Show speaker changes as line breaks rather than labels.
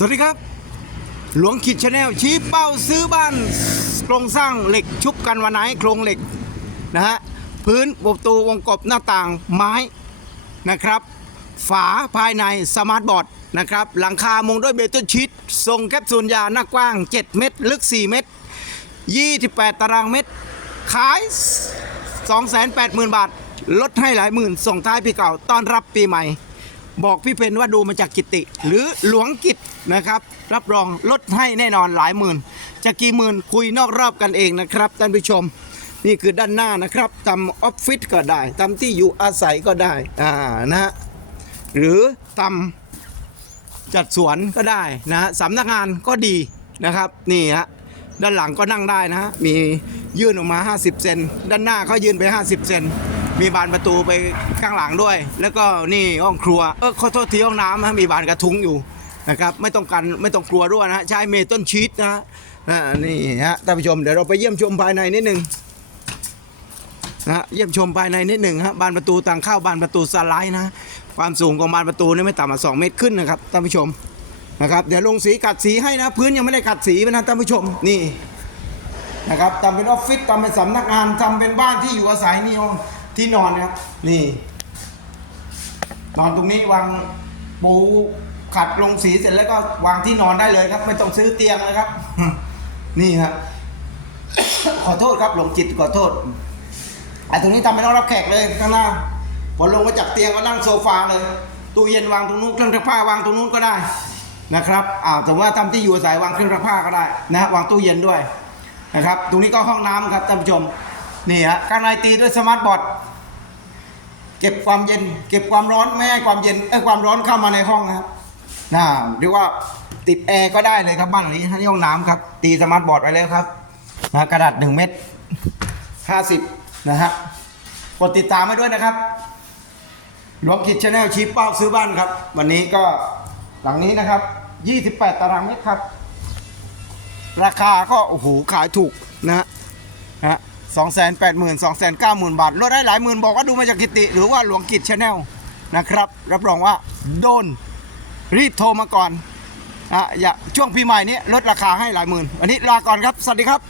สวัสดีครับ หลวงขิดชาแนลชี้เป้าซื้อบ้านโครงสร้างเหล็กชุบกันวันไหนโครงเหล็กนะฮะพื้นประตูวงกบหน้าต่างไม้นะครับ ฝาภายในสมาร์ทบอร์ดนะครับ หลังคามุงด้วยเบต้นชีตทรงแคปซูลยาหน้ากว้าง 7 เมตร ลึก 4 เมตร 28 ตารางเมตร ขาย 280,000 บาท ลดให้หลายหมื่นส่งท้ายปีเก่าต้อนรับปีใหม่ บอกพี่เพนว่าดูมาจากกิติ หรือหลวงกิจนะครับ รับรองลดให้แน่นอนหลายหมื่นจะกี่หมื่นคุยนอกรอบกันเองนะครับท่านผู้ชม นี่คือด้านหน้านะครับทำออฟฟิศก็ได้ทำที่อยู่อาศัยก็ได้อ่านะฮะหรือทำจัดสวนก็ได้นะฮะสำนักงานก็ดีนะครับนี่ฮะด้านหลังก็นั่งได้นะฮะมียื่นออกมา 50 เซน ด้านหน้าเขายื่นไป 50 เซน มีบานประตูไปข้างหลังด้วย แล้วก็นี่ห้องครัวเออขอโทษทีห้องน้ำนะมีบานกระทุ้งอยู่นะครับไม่ต้องกันไม่ต้องกลัวด้วยนะใช้เมทัลชีตนะฮะนี่ฮะท่านผู้ชมเดี๋ยวเราไปเยี่ยมชมภายในนิดนึงนะเยี่ยมชมภายในนิดหนึ่งฮะบานประตูทางเข้าบานประตูสไลด์นะความสูงของบานประตูนี่ไม่ต่ำกว่า2เมตรขึ้นนะครับท่านผู้ชมนะครับเดี๋ยวลงสีกัดสีให้นะพื้นยังไม่ได้กัดสีนะท่านผู้ชมนี่นะครับทำเป็นออฟฟิศทำเป็นสำนักงานทำเป็นบ้านที่อยู่อาศัยนี่อง ที่นอนนะครับ นี่ นอนตรงนี้วางปูขัดลงสีเสร็จแล้วก็วางที่นอนได้เลยครับ ไม่ต้องซื้อเตียงนะครับ นี่ครับ ขอโทษครับหลวงจิตขอโทษไอ้ตรงนี้ทำเป็นห้องรับแขกเลยข้างหน้าพอลงมาจากเตียงก็นั่งโซฟาเลย ตู้เย็นวางตรงนู้นเครื่องซักผ้าวางตรงนู้นก็ได้นะครับอ้าวแต่ว่าทำที่อยู่อาศัยวางเครื่องซักผ้าก็ได้นะวางตู้เย็นด้วยนะครับ ตรงนี้ก็ห้องน้ำครับท่านผู้ชมนี่ฮะข้างในตีด้วยสมาร์ทบอร์ด เก็บความเย็น เก็บความร้อนไม่ให้ความเย็นเอ้ยความร้อนเข้ามาในห้องนะครับนะเรียกว่าติดแอร์ก็ได้เลยครับบ้านหลังนี้ที่ห้องน้ำครับตีสมาร์ทบอร์ดไว้แล้วครับนะกระดาษหนึ่งเม็ดห้าสิบนะฮะกดติดตามไว้ด้วยนะครับหลวงกิจชาแนลชี้เป้าซื้อบ้านครับ วันนี้ก็หลังนี้นะครับ 28 ตารางเมตรครับ ราคาก็โอ้โหขายถูกนะฮะ ฮะสองแสนแปดหมื่นสองแสนเก้าหมื่นบาทลดได้หลายหมื่นบอกว่าดูมาจากกิติ หรือว่าหลวงกิจชาแนลนะครับ รับรองว่าโดนรีบโทรมาก่อนอะอย่าช่วงปีใหม่นี้ลดราคาให้หลายหมื่นวันนี้ลาก่อนครับ สวัสดีครับ